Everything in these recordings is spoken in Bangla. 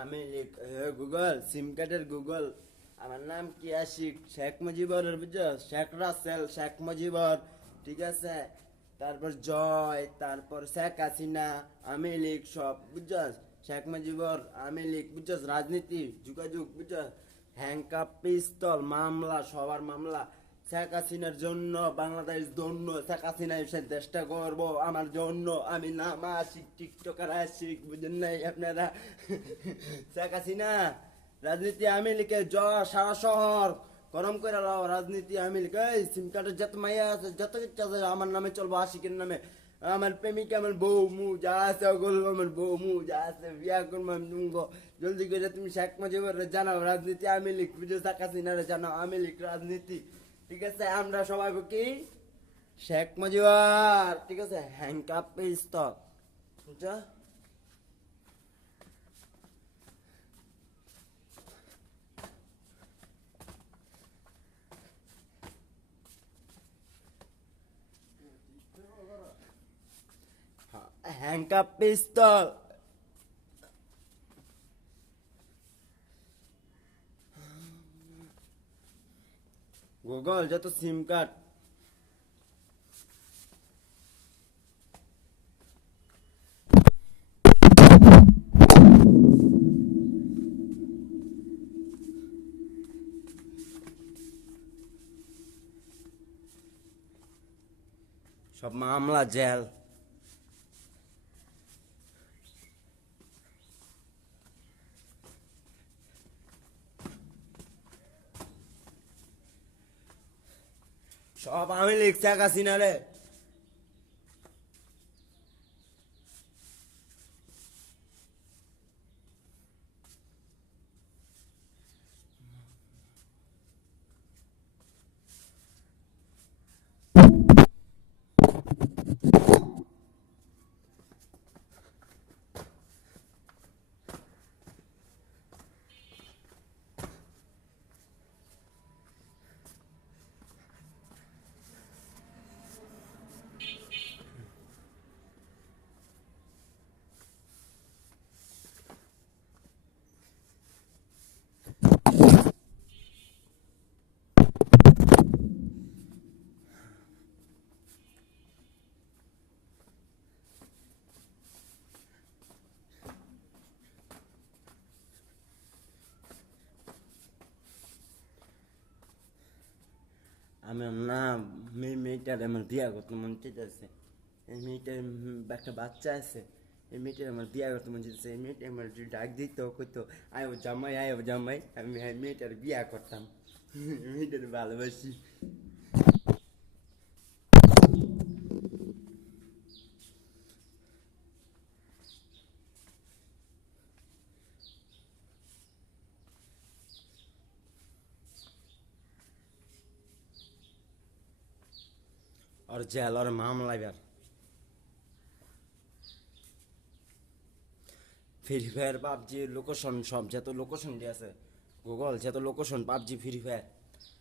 আমি গুগল সিম কার্ডের গুগল আমার নাম কি আশিক শেখ মুজিবরের বুঝছো শেখ রাসেল শেখ মুজিবর ঠিক আছে তারপর জয় তারপর শেখ হাসিনা আমি লীগ সব বুঝছস শেখ মুজিবর আমি লীগ বুঝছস রাজনীতি যোগাযোগ বুঝছস হ্যাংকাপ পিস্তল মামলা সবার মামলা শেখ হাসিনার জন্য বাংলাদেশ ধন্য শেখ হাসিনা এসে দেশটা করবো আমার জন্য আমি নাম আশিক টিকটকার আশিক বুঝেন নাই আপনারা শেখ হাসিনা রাজনীতি আমি লিখে সারা শহর গরম করে লাও রাজনীতি আমি লিখে এই সিম কার্ডের যত মাইয়া আছে যত ইচ্ছা আছে আমার নামে চলবো আশিকের নামে আমার প্রেমিকা আমার বউ মু যা আছে ওগুলো আমার বউ মু যা আছে বিয়া করবো আমি তুমগো জলদি করে তুমি শেখ মুজিবুর জানাও রাজনীতি আমি লিখ বুঝো শেখ হাসিনারে জানাও আমি লিখ রাজনীতি ঠিক আছে আমরা সবাই কি শেখ মুজিবুর ঠিক আছে হ্যাংকাপ পিস্তল বুঝছো হ্যাংকাপ পিস্তল গুগল যত সিম কার্ড সব মামলা জেল সব আমি লিখছি শেখ হাসিনারে আমি না মেয়েটার আমার বিয়া করতে মন চাইতেছে এই মেয়েটার একটা বাচ্চা আছে এই মেয়েটার আমার বিয়া করতে মন চাইতেছে এই মেয়েটা আমার ডাক দিত কইতো আয়ো জামাই আমি মেয়েটার বিয়া করতাম মেয়েটার ভালোবাসি और जेल और मामला यार फ्री फायर पाबजी लोकेशन सब যত লোকেশন দিয়ে আছে গুগল যত location PUBG free fire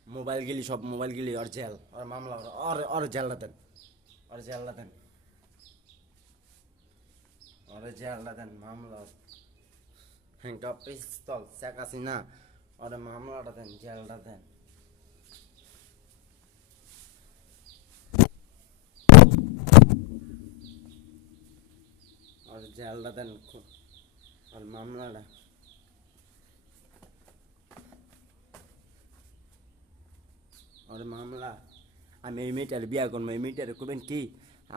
mobile গেলি সব মোবাইল গেলি আর জেল আর মামলা और জেল দেন और জেল দেন और জেল দেন মামলা হ্যাংকাপ পিস্তল শেখ হাসিনা और মামলাটা দেন জেলটা দেন और जेलটা দেন আর মামলাটা আর মামলা আমি এই মেয়েটার বিয়া করবো এই মেয়েটার করবেন কি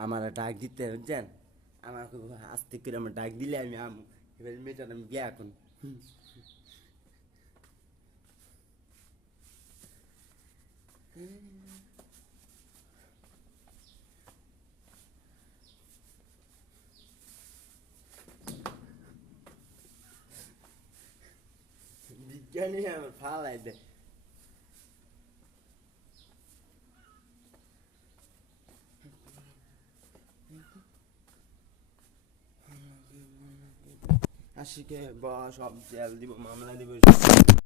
আমার ডাক দিতে বুঝছেন আমাকে আস্তে করে আমার ডাক দিলে আমি এবার মেয়েটার আমি বিয়া করবো বিজ্ঞানী আমার ফালাই দেয় আশিকে সব জেল দিব মামলা দিব